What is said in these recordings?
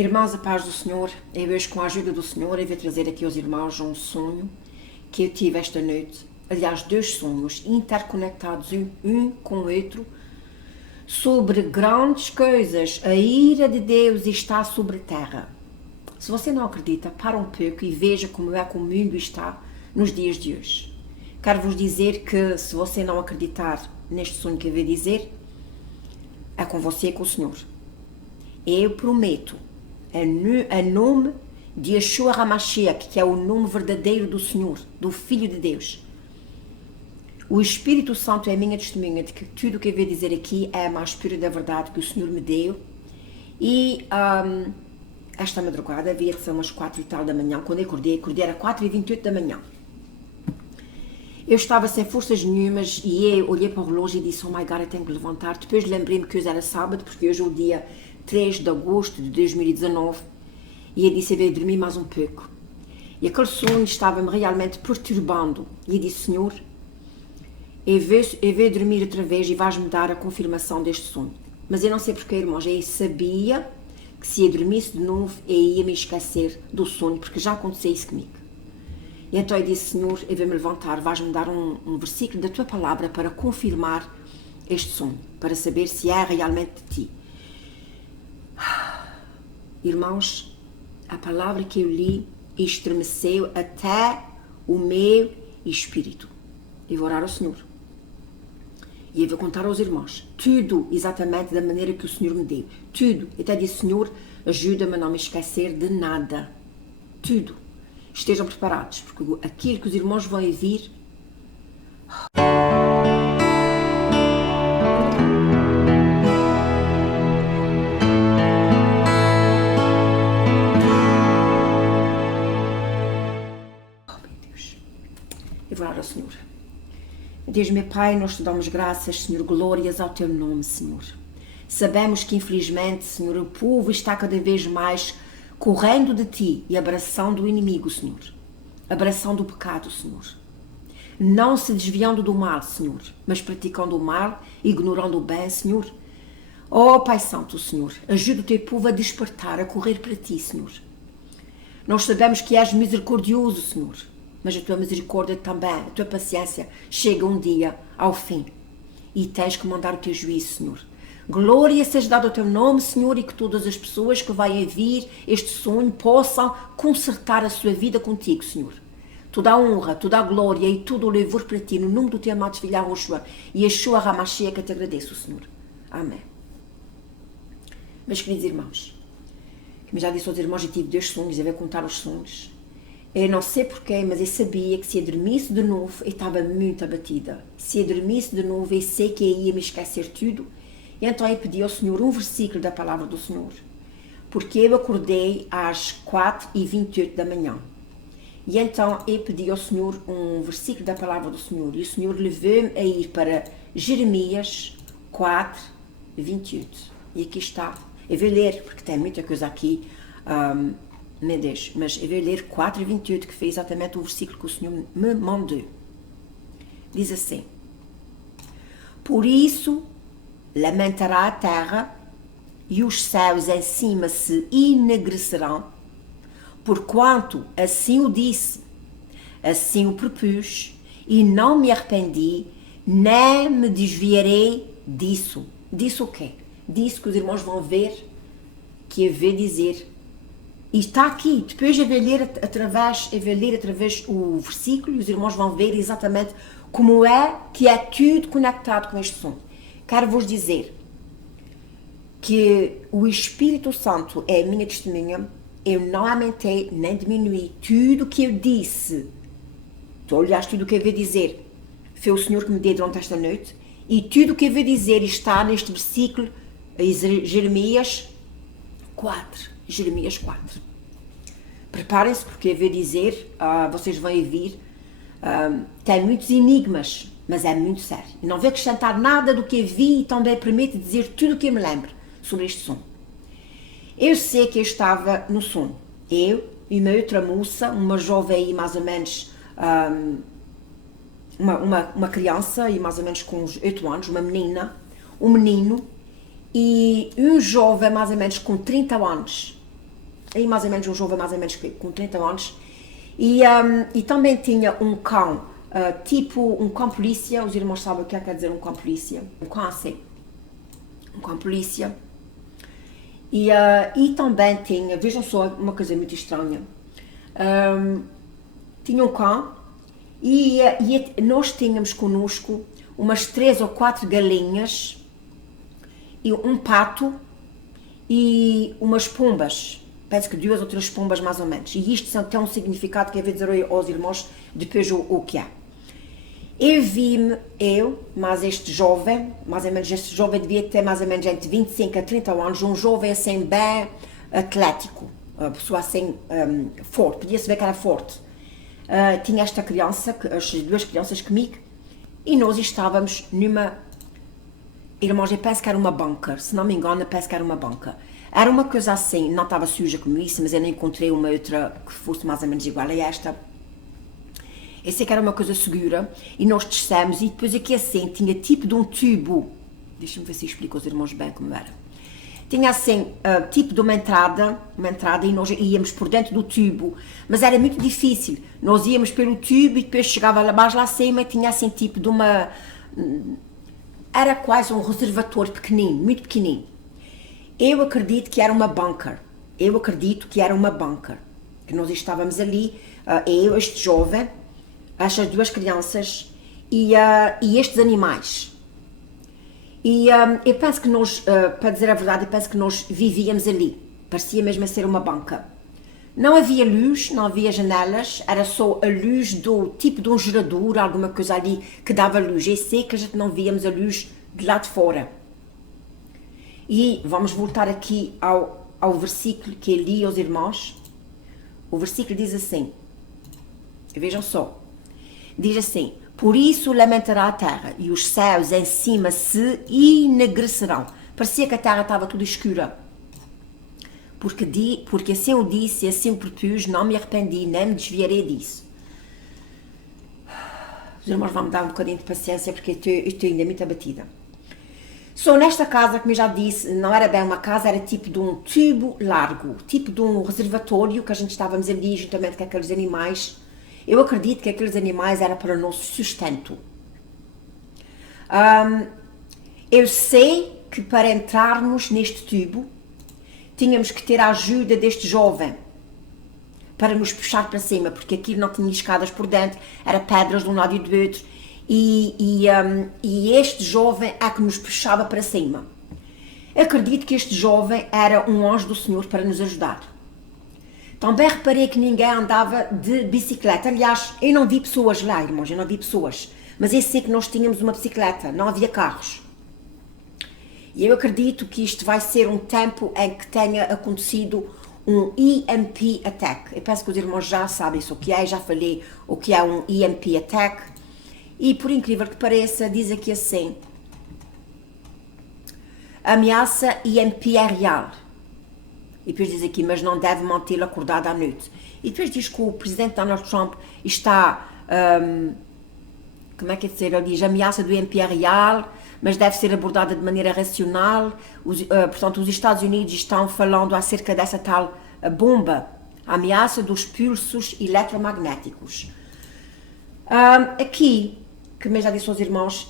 Irmãos, a paz do Senhor, eu hoje, com a ajuda do Senhor, eu vou trazer aqui aos irmãos um sonho que eu tive esta noite. Aliás, dois sonhos interconectados um com o outro, sobre grandes coisas. A ira de Deus está sobre a terra. Se você não acredita, para um pouco e veja como é que o mundo está nos dias de hoje. Quero vos dizer que, se você não acreditar neste sonho que eu vou dizer, é com você e com o Senhor. Eu prometo, em nome de Yeshua HaMashiach, que é o nome verdadeiro do Senhor, do Filho de Deus. O Espírito Santo é a minha testemunha de que tudo o que eu vou dizer aqui é a mais pura da verdade que o Senhor me deu. E esta madrugada, havia de ser umas 4 e tal da manhã, quando eu acordei era 4h28 da manhã. Eu estava sem forças nenhumas e eu olhei para o relógio e disse: oh my God, eu tenho que levantar. Depois lembrei-me que hoje era sábado, porque hoje é o dia 3 de agosto de 2019, e eu disse: eu vou dormir mais um pouco. E aquele sonho estava-me realmente perturbando. E eu disse: Senhor, eu vou dormir outra vez e vais-me dar a confirmação deste sonho. Mas eu não sei porquê, irmãos, eu sabia que se eu dormisse de novo, eu ia me esquecer do sonho, porque já aconteceu isso comigo. E então eu disse: Senhor, eu vou-me levantar, vais-me dar um versículo da Tua Palavra para confirmar este sonho, para saber se é realmente de Ti. Irmãos, a palavra que eu li estremeceu até o meu espírito. Eu vou orar ao Senhor. E eu vou contar aos irmãos tudo exatamente da maneira que o Senhor me deu. Tudo. Eu até disse: Senhor, ajuda-me a não me esquecer de nada. Tudo. Estejam preparados, porque aquilo que os irmãos vão ouvir... Eu vou orar ao Senhor. Deus, meu Pai, nós te damos graças, Senhor, glórias ao Teu nome, Senhor. Sabemos que, infelizmente, Senhor, o povo está cada vez mais correndo de Ti e abraçando o inimigo, Senhor. Abraçando o pecado, Senhor. Não se desviando do mal, Senhor, mas praticando o mal, ignorando o bem, Senhor. Oh, Pai Santo, Senhor, ajuda o Teu povo a despertar, a correr para Ti, Senhor. Nós sabemos que és misericordioso, Senhor, mas a Tua misericórdia também, a Tua paciência chega um dia ao fim e tens que mandar o Teu juízo, Senhor. Glória seja dada ao Teu nome, Senhor, e que todas as pessoas que vão ouvir este sonho possam consertar a sua vida contigo, Senhor. Toda a honra, toda a glória e todo o louvor para Ti, no nome do Teu amado Filho Yahushua e Yeshua HaMashiach, que te agradeço, Senhor. Amém. Meus queridos irmãos, como já disse aos irmãos, eu tive 2 sonhos, eu vou contar os sonhos. Eu não sei porquê, mas eu sabia que se eu dormisse de novo, eu estava muito abatida. Se eu dormisse de novo, eu sei que eu ia me esquecer tudo. E então eu pedi ao Senhor um versículo da palavra do Senhor. Porque eu acordei às 4h28 da manhã. E então eu pedi ao Senhor um versículo da palavra do Senhor. E o Senhor levou-me a ir para Jeremias 4:28. E aqui está. Eu vou ler, porque tem muita coisa aqui. Meu Deus, mas eu vou ler 4:28, que foi exatamente o versículo que o Senhor me mandou. Diz assim: por isso lamentará a terra e os céus em cima se enegrecerão, porquanto assim o disse, assim o propus, e não me arrependi, nem me desviarei disso. Disso o quê? Disso que os irmãos vão ver, que eu vou dizer. E está aqui, depois eu vou ler através o versículo, e os irmãos vão ver exatamente como é que é tudo conectado com este som. Quero vos dizer que o Espírito Santo é a minha testemunha, eu não aumentei nem diminuí tudo o que eu disse. Então, aliás, tudo o que eu vou dizer foi o Senhor que me deu durante esta noite, e tudo o que eu vou dizer está neste versículo, Jeremias 4. Jeremias 4. Preparem-se, porque eu vou dizer, vocês vão ouvir, tem muitos enigmas, mas é muito sério. E não vou acrescentar nada do que eu vi e também permite dizer tudo o que eu me lembro sobre este som. Eu sei que eu estava no som. Eu e uma outra moça, uma jovem aí mais ou menos, uma criança aí mais ou menos com uns 8 anos, uma menina, um menino, e um jovem mais ou menos com 30 anos. aí mais ou menos um jovem mais ou menos com 30 anos, e também tinha um cão, tipo um cão polícia, os irmãos sabem o que quer dizer um cão polícia, um cão assim, um cão polícia, e também tinha, vejam só uma coisa muito estranha, tinha um cão, e nós tínhamos connosco umas 3 ou 4 galinhas, e um pato, e umas pombas, penso que 2 ou 3 pombas mais ou menos, e isto tem um significado que eu vou dizer aos irmãos depois o que é. Mas este jovem, mais ou menos este jovem devia ter mais ou menos entre 25 a 30 anos, um jovem assim bem atlético, uma pessoa assim forte, podia-se ver que era forte. Tinha esta criança, as 2 crianças comigo, e nós estávamos numa, irmãos, eu penso que era uma banca, se não me engano, eu penso que era uma banca. Era uma coisa assim, não estava suja como isso, mas eu não encontrei uma outra que fosse mais ou menos igual a esta. Eu sei que era uma coisa segura, e nós descemos, e depois aqui assim, tinha tipo de um tubo, deixa-me ver se explico aos irmãos bem como era. Tinha assim, tipo de uma entrada, e nós íamos por dentro do tubo, mas era muito difícil. Nós íamos pelo tubo e depois chegava lá mais lá acima e tinha assim tipo de uma... Era quase um reservatório pequenino, muito pequenino. Eu acredito que era uma bunker, que nós estávamos ali, eu, este jovem, estas 2 crianças e estes animais. E eu penso que nós, para dizer a verdade, eu penso que nós vivíamos ali. Parecia mesmo a ser uma banca. Não havia luz, não havia janelas, era só a luz do tipo de um gerador, alguma coisa ali que dava luz. Eu sei que a gente não víamos a luz de lá de fora. E vamos voltar aqui ao versículo que eu li aos irmãos. O versículo diz assim, vejam só, diz assim: por isso lamentará a terra, e os céus em cima se enegrecerão. Parecia que a terra estava toda escura. Porque assim eu disse, assim eu propus, não me arrependi, nem me desviarei disso. Os irmãos vão me dar um bocadinho de paciência, porque eu estou ainda muito abatida. Só nesta casa, como eu já disse, não era bem uma casa, era tipo de um tubo largo, tipo de um reservatório que a gente estávamos ali juntamente com aqueles animais. Eu acredito que aqueles animais eram para o nosso sustento. Eu sei que para entrarmos neste tubo, tínhamos que ter a ajuda deste jovem para nos puxar para cima, porque aquilo não tinha escadas por dentro, era pedras de um lado e do outro, e este jovem é que nos puxava para cima. Eu acredito que este jovem era um anjo do Senhor para nos ajudar. Também reparei que ninguém andava de bicicleta. Aliás, eu não vi pessoas lá, irmãos, eu não vi pessoas. Mas eu sei que nós tínhamos uma bicicleta, não havia carros. E eu acredito que isto vai ser um tempo em que tenha acontecido um EMP attack. Eu penso que os irmãos já sabem isso, o que é, já falei o que é um EMP attack. E por incrível que pareça, diz aqui assim: a ameaça EMP é real. E depois diz aqui, mas não deve mantê-lo acordado à noite. E depois diz que o presidente Donald Trump está, como é que é dizer, ele diz, a ameaça do EMP é real, mas deve ser abordada de maneira racional. Portanto, os Estados Unidos estão falando acerca dessa tal bomba, a ameaça dos pulsos eletromagnéticos. Aqui, como eu já disse aos irmãos,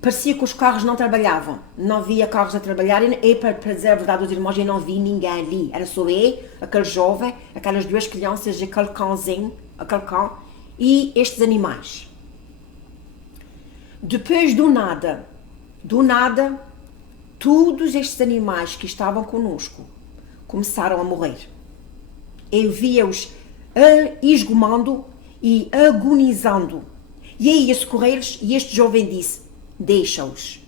parecia que os carros não trabalhavam, não havia carros a trabalhar, e para dizer a verdade aos irmãos, eu não vi ninguém ali, era só eu, aquele jovem, aquelas 2 crianças, aquele cãozinho, aquele cão, e estes animais. Depois do nada, todos estes animais que estavam conosco começaram a morrer. Eu via-os esgumando e agonizando. E aí ia socorrer-los, e este jovem disse: deixa-os.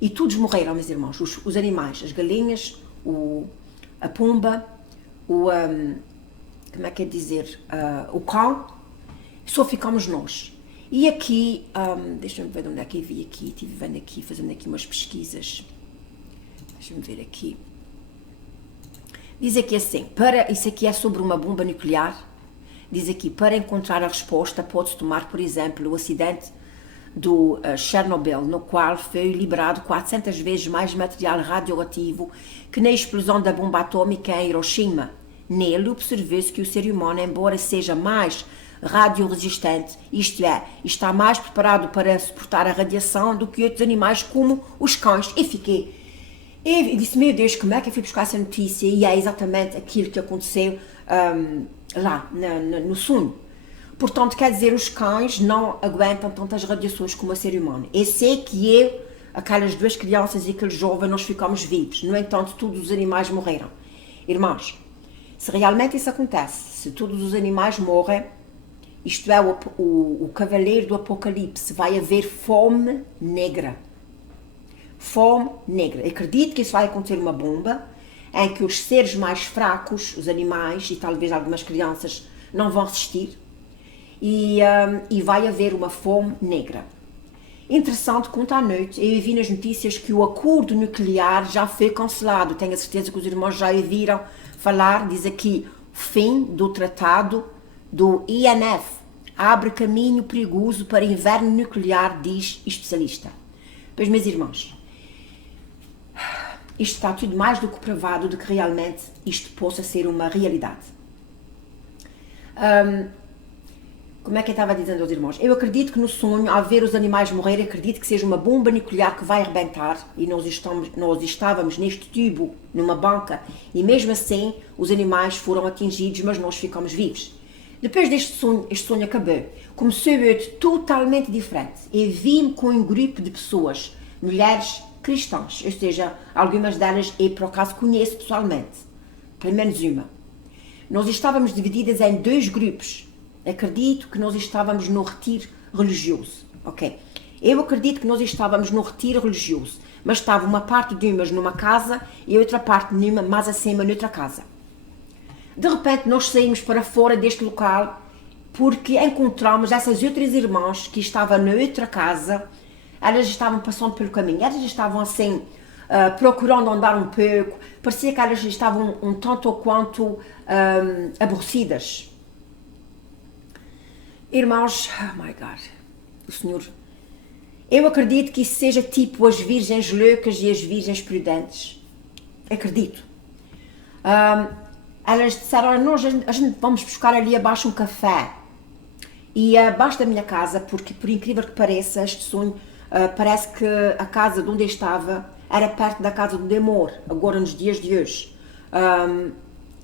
E todos morreram, meus irmãos, os animais, as galinhas, a pomba, como é que é dizer, o cão, só ficamos nós. E aqui, deixa-me ver de onde é que eu vi aqui, estive vendo aqui, fazendo aqui umas pesquisas, deixa-me ver aqui. Diz aqui assim, isso aqui é sobre uma bomba nuclear. Diz aqui, para encontrar a resposta, pode-se tomar, por exemplo, o acidente do Chernobyl, no qual foi liberado 400 vezes mais material radioativo que na explosão da bomba atômica em Hiroshima. Nele observou-se que o ser humano, embora seja mais radioresistente, isto é, está mais preparado para suportar a radiação do que outros animais como os cães. E disse, meu Deus, como é que eu fui buscar essa notícia? E é exatamente aquilo que aconteceu lá, no sonho. Portanto, quer dizer, os cães não aguentam tantas radiações como o ser humano. Eu sei que aquelas duas crianças e aquele jovem, nós ficamos vivos. No entanto, todos os animais morreram. Irmãos, se realmente isso acontece, se todos os animais morrem, isto é, o cavaleiro do Apocalipse, vai haver fome negra. Fome negra. Acredito que isso vai acontecer uma bomba em que os seres mais fracos, os animais e talvez algumas crianças, não vão resistir e vai haver uma fome negra. Interessante, quanto à noite, eu vi nas notícias que o acordo nuclear já foi cancelado. Tenho a certeza que os irmãos já ouviram falar. Diz aqui, fim do tratado do INF. Abre caminho perigoso para inverno nuclear, diz especialista. Pois, meus irmãos, isto está tudo mais do que provado de que realmente isto possa ser uma realidade. Como é que eu estava dizendo aos irmãos? Eu acredito que no sonho, ao ver os animais morrer, acredito que seja uma bomba nuclear que vai arrebentar e nós estávamos neste tubo, numa banca, e mesmo assim os animais foram atingidos, mas nós ficamos vivos. Depois deste sonho, este sonho acabou. Começou outro totalmente diferente. Eu vi-me com um grupo de pessoas, mulheres cristãs, ou seja, algumas delas eu por acaso conheço pessoalmente, pelo menos uma. Nós estávamos divididas em dois grupos. Acredito que nós estávamos no retiro religioso, ok? Eu acredito que nós estávamos no retiro religioso, mas estava uma parte de umas numa casa e outra parte numa, mais acima, noutra casa. De repente nós saímos para fora deste local porque encontramos essas outras irmãs que estavam na outra casa. Elas estavam passando pelo caminho, elas estavam assim, procurando andar um pouco, parecia que elas estavam um tanto ou quanto aborrecidas. Irmãos, oh my God, o Senhor, eu acredito que isso seja tipo as virgens loucas e as virgens prudentes, acredito. Elas disseram, nós a gente vamos buscar ali abaixo um café, e abaixo da minha casa, porque por incrível que pareça, este sonho, parece que a casa de onde eu estava era perto da casa do Demor, agora nos dias de hoje,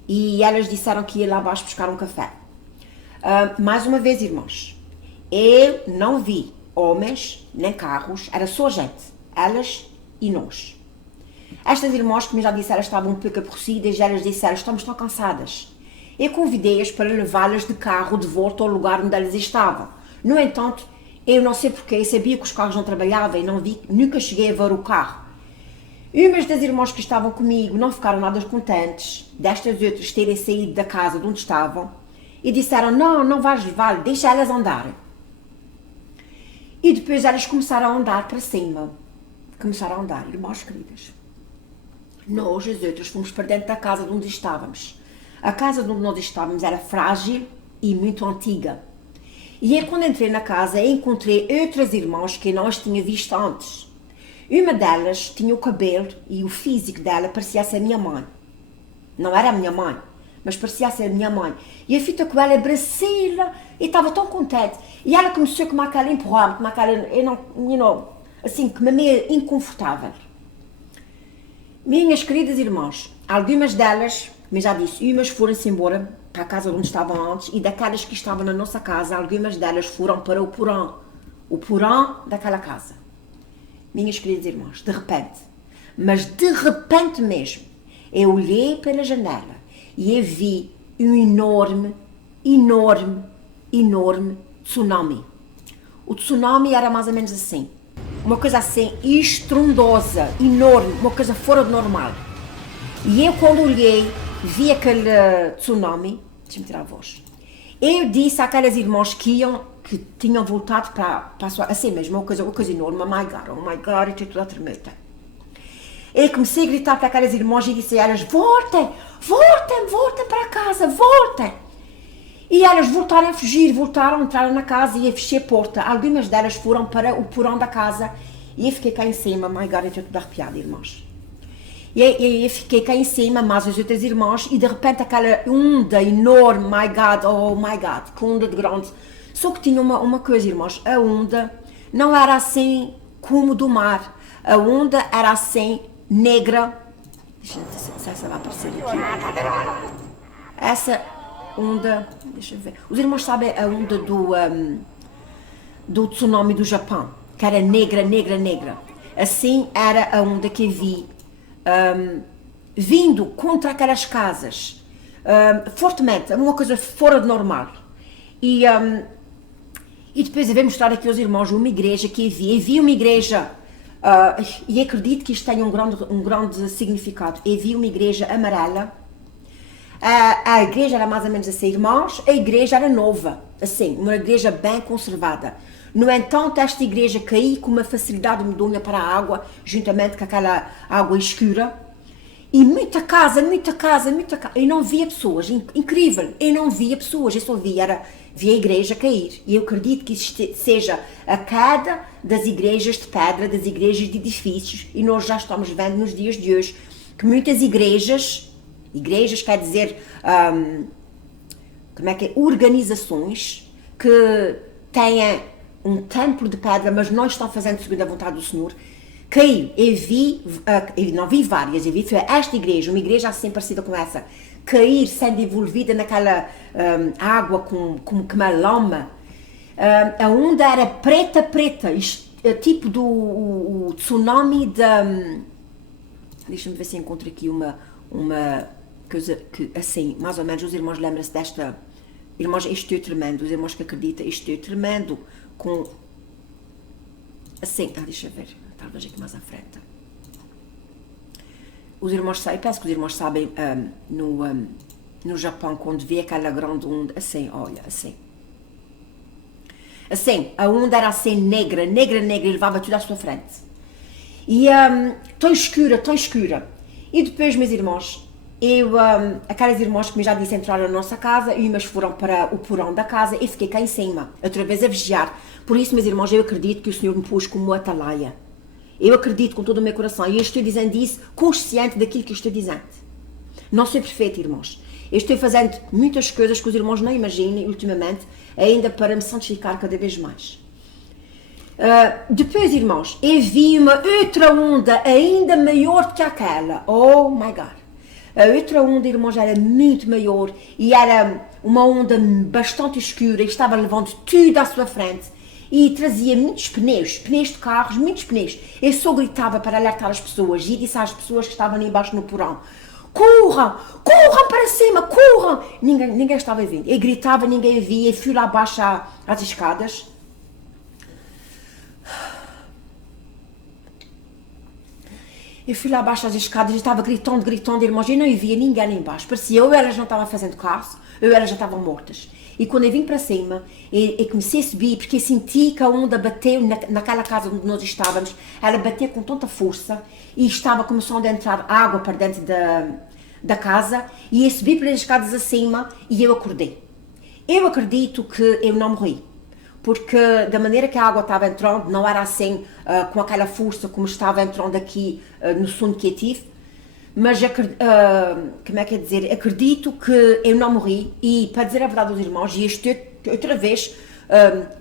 e elas disseram que ia lá abaixo buscar um café. Mais uma vez, irmãos, eu não vi homens nem carros, era só gente, elas e nós. Estas irmãs, como eu já disse, elas estavam um pouco aborrecidas e elas disseram, estamos tão cansadas. Eu convidei-as para levá-las de carro de volta ao lugar onde elas estavam. No entanto, eu não sei porquê, eu sabia que os carros não trabalhavam e nunca cheguei a ver o carro. Umas das irmãs que estavam comigo não ficaram nada contentes destas outras terem saído da casa de onde estavam e disseram, não vais levar, deixa elas andarem. E depois elas começaram a andar para cima. Começaram a andar, irmãos queridas. Nós, as outras, fomos para dentro da casa de onde estávamos. A casa de onde nós estávamos era frágil e muito antiga. E eu, quando entrei na casa, encontrei outras irmãs que eu não as tinha visto antes. Uma delas tinha o cabelo e o físico dela parecia ser a minha mãe. Não era a minha mãe, mas parecia ser a minha mãe. E eu fui com ela, abracei-la e estava tão contente. E ela começou com aquela empurrar-me, com aquela, assim, que me meio inconfortável. Minhas queridas irmãs, algumas delas, como eu já disse, umas foram-se embora para a casa onde estavam antes e daquelas que estavam na nossa casa, algumas delas foram para o porão daquela casa. Minhas queridas irmãs, de repente, mas de repente mesmo, eu olhei pela janela e eu vi um enorme tsunami. O tsunami era mais ou menos assim, uma coisa assim estrondosa, enorme, uma coisa fora do normal. E eu, quando olhei, vi aquele tsunami, deixa-me tirar a voz, eu disse àquelas irmãs que tinham voltado para a sua, assim mesmo, uma coisa enorme, oh my God, e tudo a tremer. Eu comecei a gritar para aquelas irmãs e disse a elas, voltem para casa, voltem. E elas voltaram a fugir, voltaram, entraram na casa e a fechar a porta. Algumas delas foram para o porão da casa e eu fiquei cá em cima. My God, eu estou tudo arrepiada, irmãos. E eu fiquei cá em cima, mais as outras irmãs, e de repente aquela onda enorme, my God, oh my God, que onda de grande. Só que tinha uma coisa, irmãos, a onda não era assim como do mar, a onda era assim negra. Deixa eu ver se essa vai aparecer aqui. Essa onda, deixa eu ver, os irmãos sabem a onda do tsunami do Japão, que era negra, negra, negra. Assim era a onda que eu vi. Vindo contra aquelas casas fortemente, uma coisa fora de normal e depois eu vou mostrar aqui aos irmãos uma igreja que eu vi uma igreja e acredito que isto tenha um grande significado. Eu vi uma igreja amarela, a igreja era mais ou menos assim, irmãos, a igreja era nova, assim, uma igreja bem conservada. No entanto, esta igreja caiu com uma facilidade medonha para a água, juntamente com aquela água escura. E muita casa, muita casa, muita casa. Eu não via pessoas, incrível, eu não via pessoas, eu só via a igreja cair. E eu acredito que isto seja a queda das igrejas de pedra, das igrejas de edifícios. E nós já estamos vendo nos dias de hoje que muitas igrejas quer dizer, organizações que têm um templo de pedra, mas não estão fazendo segundo a vontade do Senhor, caiu. Eu não vi várias, eu vi foi esta igreja, uma igreja assim parecida com essa, cair, sendo envolvida naquela água com uma lama. A onda era preta, preta, tipo do tsunami da... Deixa-me ver se encontro aqui uma coisa que, assim, mais ou menos, os irmãos lembram-se desta... Irmãos, isto é tremendo, os irmãos que acreditam, isto é tremendo, com... Assim, deixa eu ver, talvez aqui mais à frente. Os irmãos sabem, penso que os irmãos sabem, no Japão, quando vê aquela grande onda, assim, olha, assim. Assim, a onda era assim, negra, negra, negra, e levava tudo à sua frente. E tão escura, tão escura. E depois, meus irmãos, aquelas irmãs que me já disse entraram na nossa casa e umas foram para o porão da casa e fiquei cá em cima, outra vez a vigiar. Por isso, meus irmãos, eu acredito que o Senhor me pôs como atalaia. Eu acredito com todo o meu coração e eu estou dizendo isso consciente daquilo que eu estou dizendo. Não sou perfeita, irmãos. Eu estou fazendo muitas coisas que os irmãos não imaginem ultimamente, ainda para me santificar cada vez mais. Depois, irmãos, eu vi uma outra onda ainda maior que aquela. Oh my God! A outra onda, irmãos, era muito maior e era uma onda bastante escura e estava levando tudo à sua frente e trazia muitos pneus de carros, muitos pneus. Eu só gritava para alertar as pessoas e disse às pessoas que estavam ali embaixo no porão: corram, corram para cima, corram! Ninguém estava vindo. Eu gritava, ninguém via, eu fui lá abaixo às escadas. Eu fui lá abaixo às escadas e estava gritando, irmãos, e não via ninguém lá embaixo. Parecia ou elas não estavam fazendo caso, ou elas já estavam mortas. E quando eu vim para cima, eu comecei a subir, porque eu senti que a onda bateu naquela casa onde nós estávamos, ela bateu com tanta força, e estava começando a entrar água para dentro da casa, e eu subi pelas escadas acima, e eu acordei. Eu acredito que eu não morri. Porque da maneira que a água estava entrando, não era assim, com aquela força como estava entrando aqui no sonho que eu tive, mas como é que é dizer, acredito que eu não morri e, para dizer a verdade aos irmãos, e estou outra vez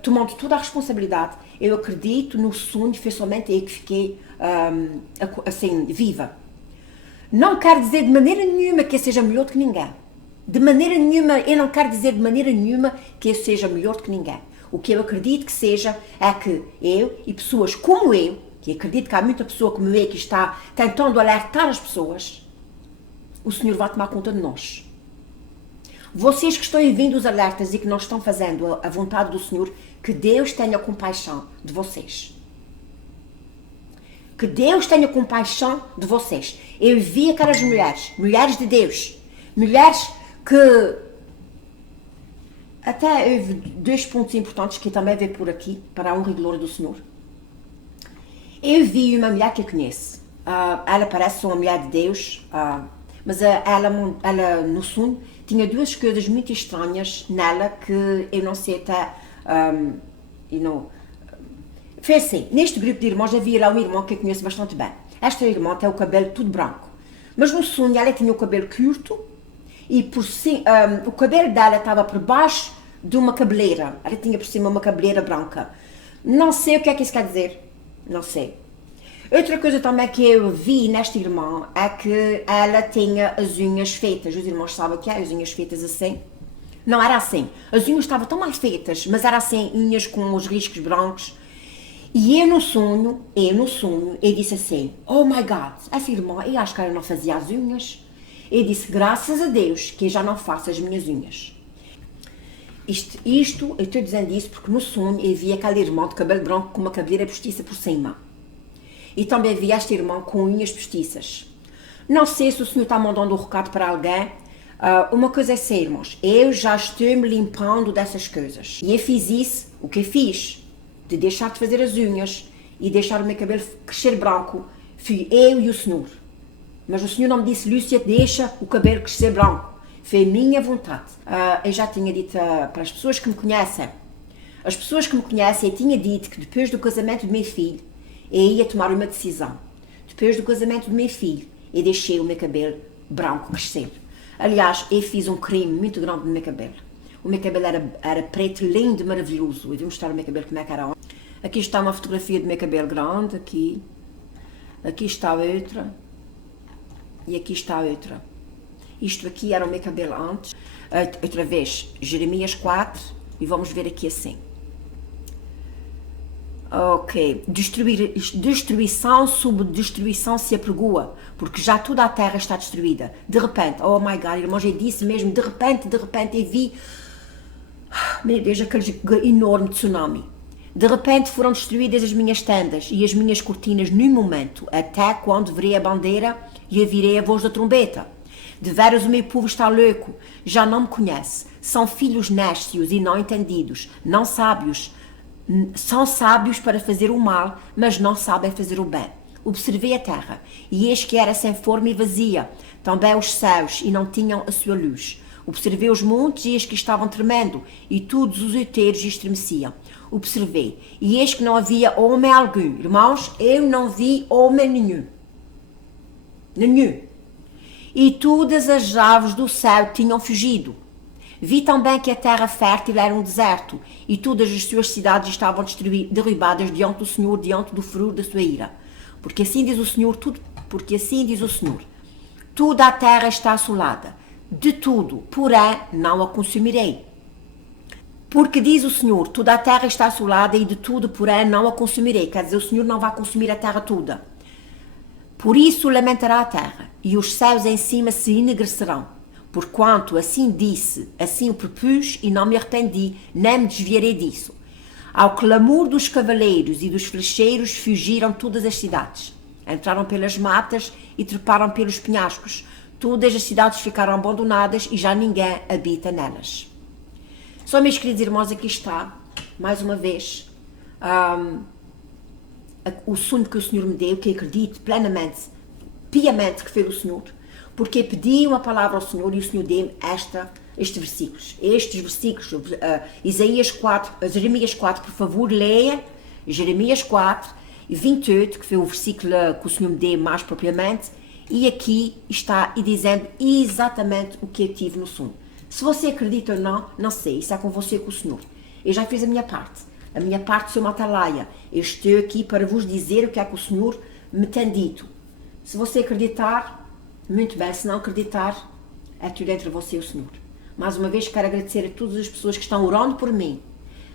tomando toda a responsabilidade, eu acredito no sonho, foi somente eu que fiquei assim, viva. Não quero dizer de maneira nenhuma que eu seja melhor do que ninguém. De maneira nenhuma, eu não quero dizer de maneira nenhuma que eu seja melhor do que ninguém. O que eu acredito que seja é que eu e pessoas como eu, que acredito que há muita pessoa como eu que está tentando alertar as pessoas, o Senhor vai tomar conta de nós. Vocês que estão ouvindo os alertas e que não estão fazendo a vontade do Senhor, que Deus tenha compaixão de vocês. Que Deus tenha compaixão de vocês. Eu vi aquelas mulheres de Deus, mulheres que... Até houve 2 pontos importantes que eu também vejo por aqui, para a honra e glória do Senhor. Eu vi uma mulher que eu conheço. Ela parece uma mulher de Deus. Mas ela, no sonho, tinha duas coisas muito estranhas nela que eu não sei até, foi assim, neste grupo de irmãos havia lá uma irmã que eu conheço bastante bem. Esta irmã tem o cabelo tudo branco, mas no sonho ela tinha o cabelo curto e por cima, o cabelo dela estava por baixo de uma cabeleira. Ela tinha por cima uma cabeleira branca. Não sei o que é que isso quer dizer, não sei. Outra coisa também que eu vi nesta irmã é que ela tinha as unhas feitas. Os irmãos sabem o que é as unhas feitas assim? Não era assim. As unhas estavam tão mal feitas, mas era assim, unhas com os riscos brancos. E eu no sonho, eu disse assim, oh my God, essa irmã, eu acho que ela não fazia as unhas. Eu disse, graças a Deus, que eu já não faço as minhas unhas. Eu estou dizendo isso porque no sonho eu vi aquela irmã de cabelo branco com uma cabeleira postiça por cima. E também vi esta irmã com unhas postiças. Não sei se o senhor está mandando um recado para alguém. Uma coisa é ser, irmãos, eu já estou me limpando dessas coisas. E eu fiz isso, o que eu fiz, de deixar de fazer as unhas e deixar o meu cabelo crescer branco, fui eu e o senhor. Mas o senhor não me disse, Lúcia, deixa o cabelo crescer branco. Foi a minha vontade. Eu já tinha dito para as pessoas que me conhecem, eu tinha dito que depois do casamento do meu filho, eu ia tomar uma decisão. Depois do casamento do meu filho, eu deixei o meu cabelo branco crescer. Aliás, eu fiz um creme muito grande no meu cabelo. O meu cabelo era preto, lindo, maravilhoso. Eu vou mostrar o meu cabelo como é que era. Aqui está uma fotografia do meu cabelo grande, aqui. Aqui está outra. E aqui está outra. Isto aqui era o meu cabelo antes. Outra vez, Jeremias 4. E vamos ver aqui assim. Ok, destruição sobre destruição se apregoa, porque já toda a terra está destruída. De repente, oh my God, irmãos, eu disse mesmo, de repente, eu vi, meu Deus, aquele enorme tsunami. De repente foram destruídas as minhas tendas e as minhas cortinas num momento, até quando verei a bandeira e ouvirei a voz da trombeta. De veras o meu povo está louco, já não me conhece, são filhos néscios e não entendidos, não sábios. São sábios para fazer o mal, mas não sabem fazer o bem. Observei a terra, e eis que era sem forma e vazia, também os céus, e não tinham a sua luz. Observei os montes, e eis que estavam tremendo, e todos os outeiros estremeciam. Observei, e eis que não havia homem algum. Irmãos, eu não vi homem nenhum. Nenhum. E todas as aves do céu tinham fugido. Vi também que a terra fértil era um deserto, e todas as suas cidades estavam derribadas diante do Senhor, diante do furor da sua ira. Porque assim diz o Senhor, toda a terra está assolada, de tudo, porém não a consumirei. Porque diz o Senhor, toda a terra está assolada e de tudo, porém não a consumirei. Quer dizer, o Senhor não vai consumir a terra toda. Por isso lamentará a terra, e os céus em cima se enegrecerão. Porquanto assim disse, assim o propus, e não me arrependi, nem me desviarei disso. Ao clamor dos cavaleiros e dos flecheiros fugiram todas as cidades. Entraram pelas matas e treparam pelos penhascos. Todas as cidades ficaram abandonadas e já ninguém habita nelas. Só, meus queridos irmãos, aqui está, mais uma vez, o sonho que o Senhor me deu, que acredito plenamente, piamente que foi o Senhor, porque pedi uma palavra ao Senhor e o Senhor deu-me estes versículos. Isaías 4, Jeremias 4, por favor, leia Jeremias 4, 28, que foi o versículo que o Senhor me deu mais propriamente, e aqui está e dizendo exatamente o que eu tive no sonho. Se você acredita ou não, não sei, isso é com você e com o Senhor. Eu já fiz a minha parte. A minha parte sou uma atalaia. Eu estou aqui para vos dizer o que é que o Senhor me tem dito. Se você acreditar, muito bem, se não acreditar, é tudo entre você e o Senhor. Mais uma vez quero agradecer a todas as pessoas que estão orando por mim,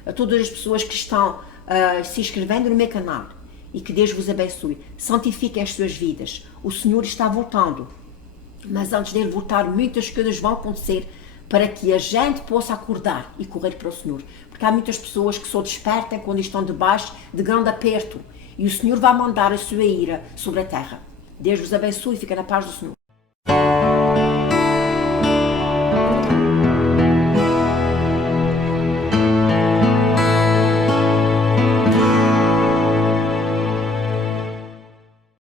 a todas as pessoas que estão se inscrevendo no meu canal, e que Deus vos abençoe. Santifiquem as suas vidas. O Senhor está voltando, mas antes dele voltar muitas coisas vão acontecer para que a gente possa acordar e correr para o Senhor. Porque há muitas pessoas que só despertam quando estão debaixo de grande aperto, e o Senhor vai mandar a sua ira sobre a terra. Deus vos abençoe e fica na paz do Senhor.